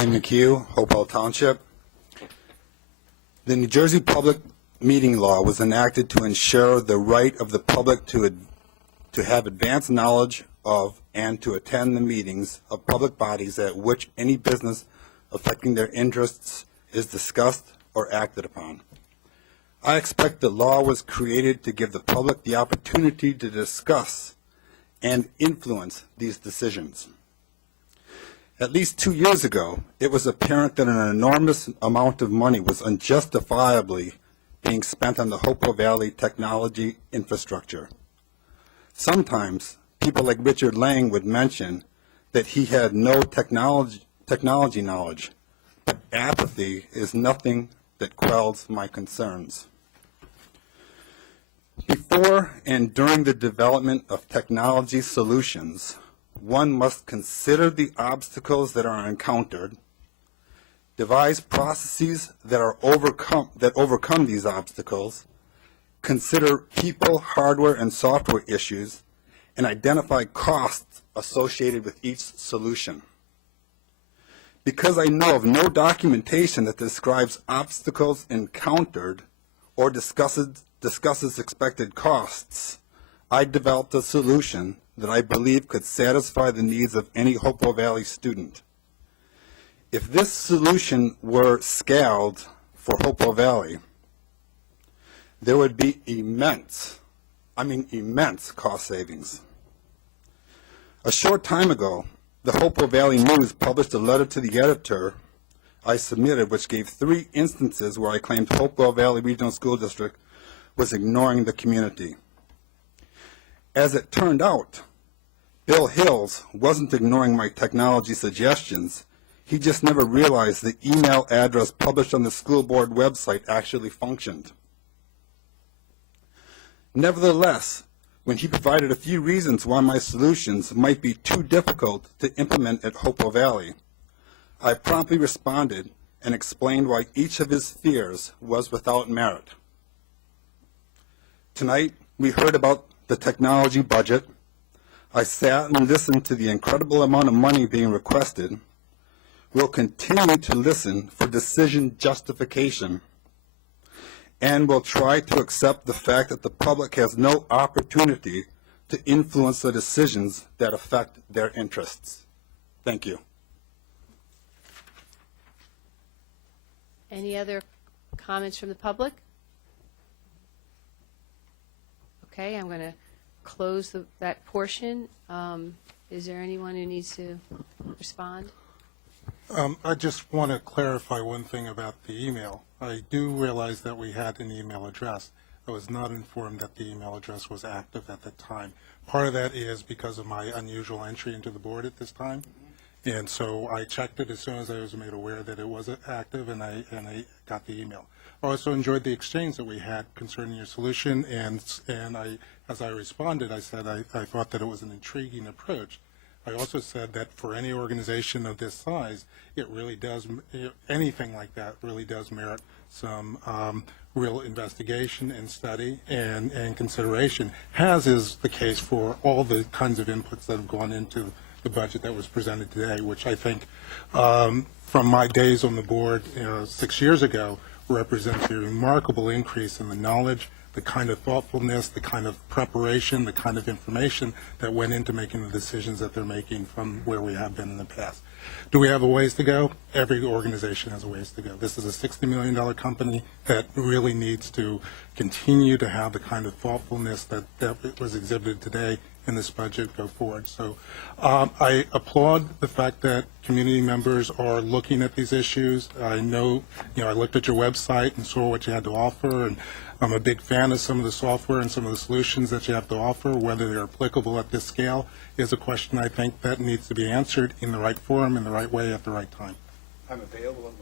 bjmchugh, Hopewell Township. The New Jersey Public Meeting Law was enacted to ensure the right of the public to have advanced knowledge of and to attend the meetings of public bodies at which any business affecting their interests is discussed or acted upon. I expect the law was created to give the public the opportunity to discuss and influence these decisions. At least 2 years ago, it was apparent that an enormous amount of money was unjustifiably being spent on the Hopewell Valley technology infrastructure. Sometimes, people like Richard Lang would mention that he had no technology knowledge, but apathy is nothing that quells my concerns. Before and during the development of technology solutions, one must consider the obstacles that are encountered, devise processes that overcome these obstacles, consider people, hardware, and software issues, and identify costs associated with each solution. Because I know of no documentation that describes obstacles encountered or discusses expected costs, I developed a solution that I believe could satisfy the needs of any Hopewell Valley student. If this solution were scaled for Hopewell Valley, there would be immense cost savings. A short time ago, the Hopewell Valley News published a letter to the editor I submitted, which gave 3 instances where I claimed Hopewell Valley Regional School District was ignoring the community. As it turned out, Bill Hills wasn't ignoring my technology suggestions. He just never realized the email address published on the school board website actually functioned. Nevertheless, when he provided a few reasons why my solutions might be too difficult to implement at Hopewell Valley, I promptly responded and explained why each of his fears was without merit. Tonight, we heard about the technology budget. I sat and listened to the incredible amount of money being requested. We'll continue to listen for decision justification, and we'll try to accept the fact that the public has no opportunity to influence the decisions that affect their interests. Thank you. Any other comments from the public? Okay, I'm going to close that portion. Is there anyone who needs to respond? I just want to clarify one thing about the email. I do realize that we had an email address. I was not informed that the email address was active at the time. Part of that is because of my unusual entry into the board at this time. And so I checked it as soon as I was made aware that it was active, and I got the email. I also enjoyed the exchange that we had concerning your solution, and as I responded, I said I thought that it was an intriguing approach. I also said that for any organization of this size, it really does, anything like that really does merit some real investigation and study and consideration, as is the case for all the kinds of inputs that have gone into the budget that was presented today, which I think from my days on the board 6 years ago represents a remarkable increase in the knowledge, the kind of thoughtfulness, the kind of preparation, the kind of information that went into making the decisions that they're making from where we have been in the past. Do we have a ways to go? Every organization has a ways to go. This is a $60 million company that really needs to continue to have the kind of thoughtfulness that was exhibited today in this budget go forward. So I applaud the fact that community members are looking at these issues. I know, I looked at your website and saw what you had to offer, and I'm a big fan of some of the software and some of the solutions that you have to offer. Whether they're applicable at this scale is a question I think that needs to be answered in the right forum, in the right way, at the right time. I'm available.